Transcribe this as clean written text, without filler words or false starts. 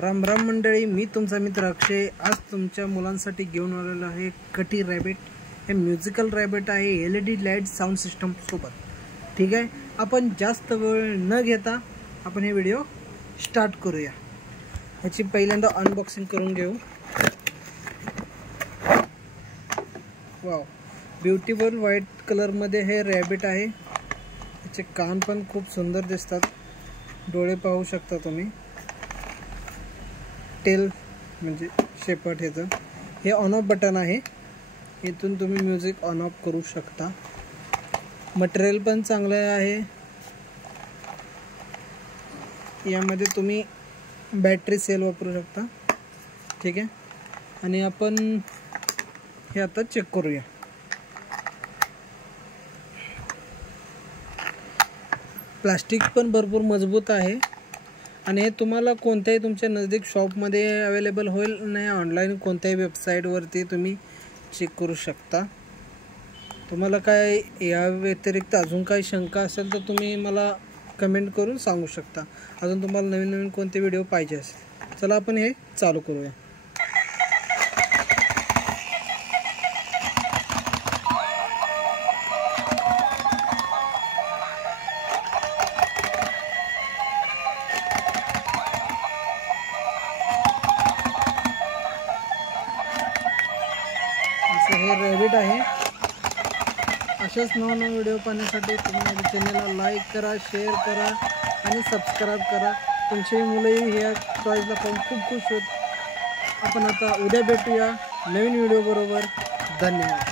राम राम मंडळी, मी तुमचा मित्र अक्षय आज तुमच्या मुलांसाठी घेऊन आलेलो आहे कटी रॅबिट। हे म्युझिकल रॅबिट आहे LED लाईट साऊंड सिस्टम सोबत। ठीक आहे, आपण जास्त वेळ न घेता आपण हे व्हिडिओ स्टार्ट करूया। याची पहिल्यांदा अनबॉक्सिंग करून घेऊ। वाव, ब्युटीफुल व्हाईट कलर मध्ये हे रॅबिट आहे। याचे कान पण खूप सुंदर दिसतात, डोळे पाहू शकता तुम्ही। टेल म्हणजे शेपट ह्याचं हे ऑन ऑफ बटन आहे, इथून तुम्ही म्युझिक ऑन ऑफ करू शकता। मटेरियल पण चांगलं आहे। यामध्ये तुम्ही बॅटरी सेल वापरू शकता। ठीक आहे, आणि आपण हे आता चेक करूया। प्लास्टिक पण भरपूर मजबूत आहे आणि हे तुम्हाला कोणत्याही तुमच्या नजदीक शॉपमध्ये अवेलेबल होईल, नाही ऑनलाईन कोणत्याही वेबसाईटवरती तुम्ही चेक करू शकता। तुम्हाला काय या व्यतिरिक्त अजून काही शंका असेल तर तुम्ही मला कमेंट करून सांगू शकता। अजून तुम्हाला नवीन नवीन कोणते व्हिडिओ पाहिजे असेल, चला आपण हे चालू करूया। हे रॅबिट आहे। अशाच नवनवीन व्हिडिओ पाहण्यासाठी तुम्ही माझ्या चॅनलला लाईक करा, शेअर करा आणि सबस्क्राईब करा। तुमची मुलंही ह्या टॉयजला पाहून खूप खुश होत। आपण आता उद्या भेटूया नवीन व्हिडिओ बरोबर। धन्यवाद।